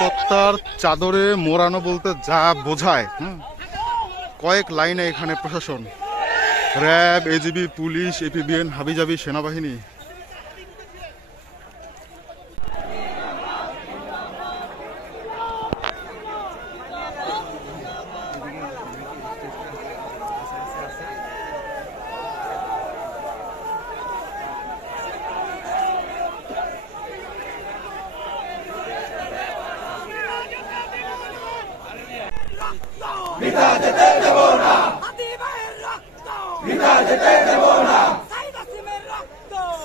নিরাপত্তার চাদরে মোড়ানো বলতে যা বোঝায়, কয়েক লাইনে এখানে প্রশাসন, র্যাব, এজিবি, পুলিশ, এপিবিএন, হাবিজাবি সেনাবাহিনী। বিতা যেতে দেব না, বিতা যেতে দেব না,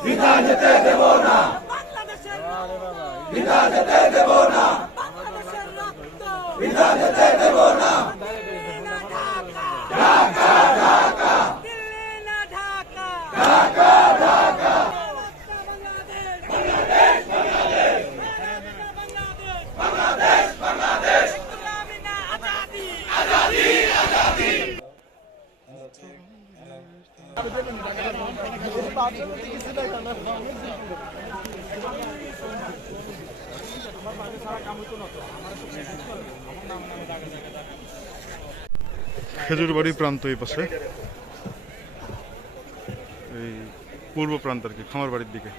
বিতা যেতে দেব না, বিতা যেতে দেব না, বিতা যেতে দেব না। ঢাকা ঢাকা ঢাকা ঢাকা বাংলাদেশ বাংলাদেশ বাংলাদেশ বাংলাদেশ আজাদি আজাদি। খেজুরবাড়ি প্রান্ত এই পাশে, এই পূর্ব প্রান্ত আর কি, খামার বাড়ির দিকে।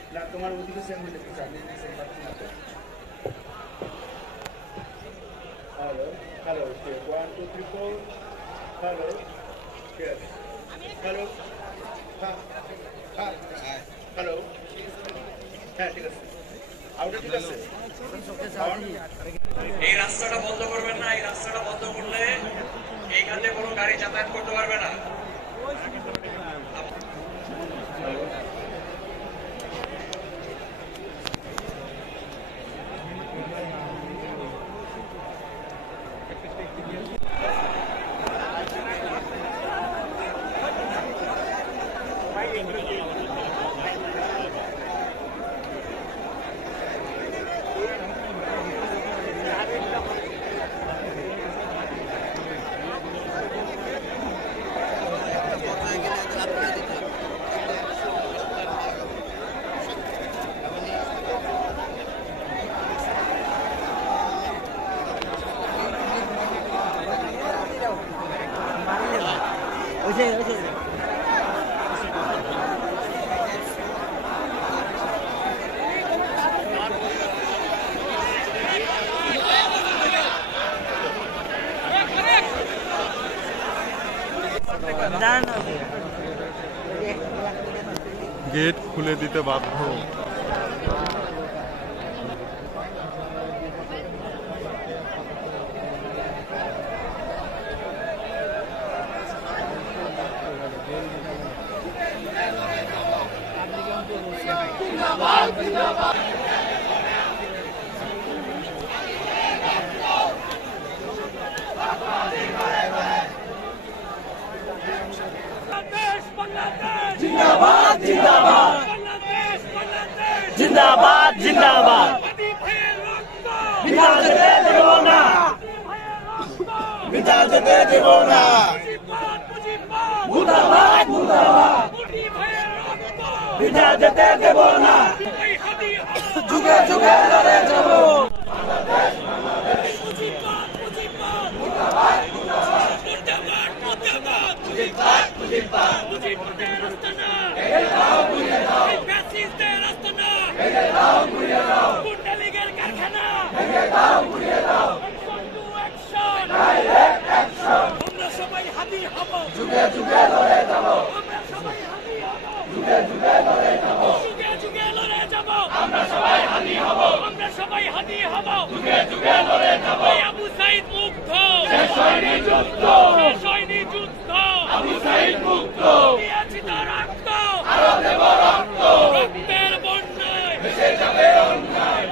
এই রাস্তাটা বন্ধ করবেন না, এই রাস্তাটা বন্ধ করলে এইখানে কোনো গাড়ি যাতায়াত করতে পারবে না। গেট খুলে দিতে বাধ্য। জিন্দাবাদ জিন্দাবাদ জিন্দাবাদ জিন্দাবাদ। বিতা যেতে দেব না, বিতা যেতে দেব না। মুর্দাবাদ মুর্দাবাদ, বিতা যেতে দেব না। যুগে যুগে লড়ে যাব। যুগে যুগে লড়ে যাব, যুগে যুগে লড়ে যাব, যুগে যুগে লড়ে যাব। আমরা সবাই হাদি হব, আমরা সবাই হাদি হব, যুগে যুগে লড়ে যাব। আবু সাইদ মুক্ত, শেষ হয়নি যুদ্ধ, শেষ হয়নি যুদ্ধ। আবু সাইদ মুক্ত, দিয়েছি তো রক্ত, আরো দেব রক্ত। রক্তের বন্যায় ভেসে যাবে অন্যায়,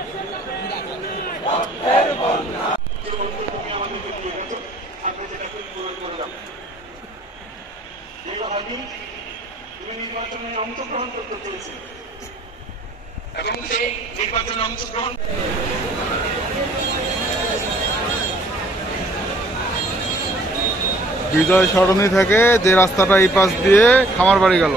রক্তের বন্যায়। তুমি নির্বাচনে অংশগ্রহণ করতে চেয়েছি এবং সেই নির্বাচনে অংশগ্রহণ। বিজয় সরণি থেকে যে রাস্তাটা এই পাশ দিয়ে খামার বাড়ি গেল,